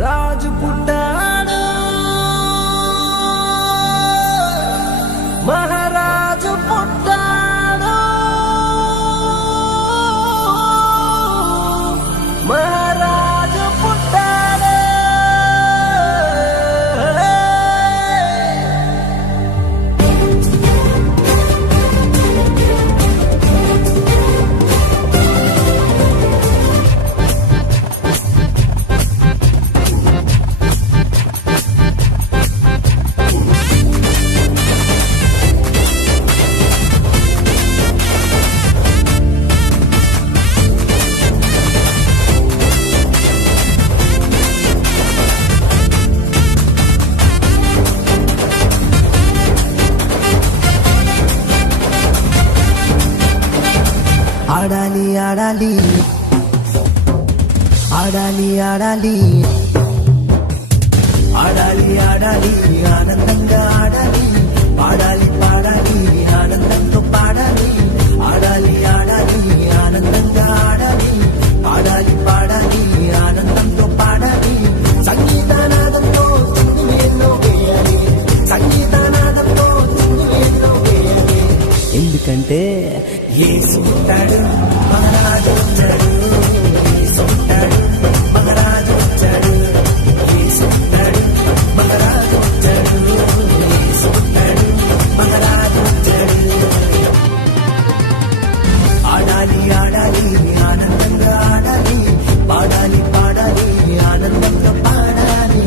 రాజు పుట్టాడు, మహారాజు పుట్టాడు, మహారాజు పుట్టాడు. ఆడాలి ఆడాలి ఆడాలి ఆడాలి ఆడాలి ఆడాలి ఆనందంగా ఆడాలి, పాడాలి పాడాలి ఆనందంతో పాడాలి, ఆడాలి ఆడాలి ఆనందంగా ఆడాలి, పాడాలి పాడాలి ఆనందంతో పాడాలి, సంగీతనాదంతో చిందులేలో వేయాలి, సంగీతనాదంతో చిందులేలో వేయాలి. ఎందుకంటే యేసు పుట్టాడు, మహారాజు వచ్చాడు, యేసు పుట్టాడు, మహారాజు వచ్చాడు, యేసు పుట్టాడు, మహారాజు వచ్చాడు, యేసు పుట్టాడు, మహారాజు వచ్చాడు. ఆడాలి ఆడాలి ఆనందంగా ఆడాలి, పాడాలి పాడాలి ఆనందంగా పాడాలి.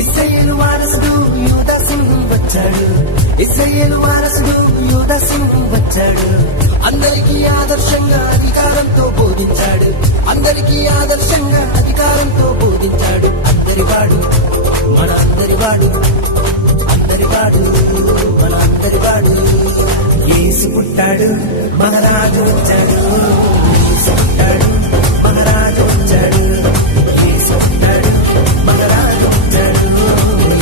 ఇశ్రాయేలు వారసుడు యూదాసు వచ్చాడు, ఇశ్రాయేలు వారసుడు యూదాసు వచ్చాడు, అందరికీ ఆదర్శంగా అధికారంతో బోధించాడు, అందరికీ ఆదర్శంగా అధికారంతో బోధించాడు. అందరివాడు మన అందరివాడు, అందరివాడు మన అందరివాడు. యేసు పుట్టాడు, మహారాజు వచ్చాడు, యేసు పుట్టాడు, మహారాజు వచ్చాడు, యేసు పుట్టాడు, మహారాజు వచ్చాడు,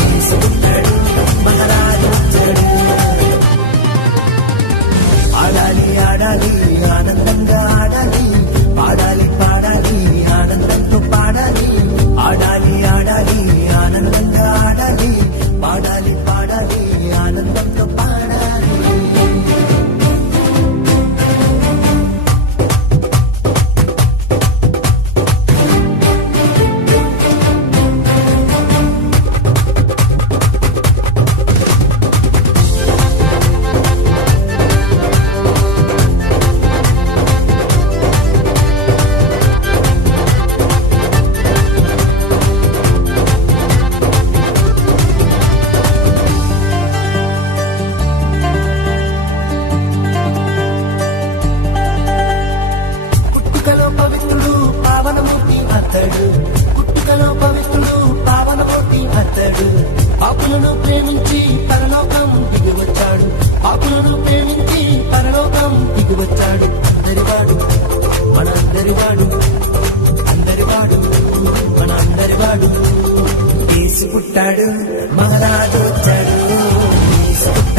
యేసు పుట్టాడు, మహారాజు వచ్చాడు. ఆడాలి ఆడాలి ఆనందంగా ఆడాలి, పాడాలి పాడాలి ఆనందంతో పాడాలి, ఆడాలి ఆడాలి ఆనందంగా ఆడాలి, పాడాలి పాడాలి ఆనందంతో పాడాలి. పుట్టుకలో పవిత్రుడు పావనమూర్తి అతడు, పుట్టుకలో పవిత్రుడు పావనమూర్తి అతడు, పాపులను ప్రేమించి పరలోకం దిగివచ్చాడు, పాపులను ప్రేమించి పరలోకం దిగివచ్చాడు. అందరివాడు మన అందరివాడు, అందరివాడు మన అందరివాడు. యేసు పుట్టాడు, మహారాజు వచ్చాడు, యేసు పుట్టాడు.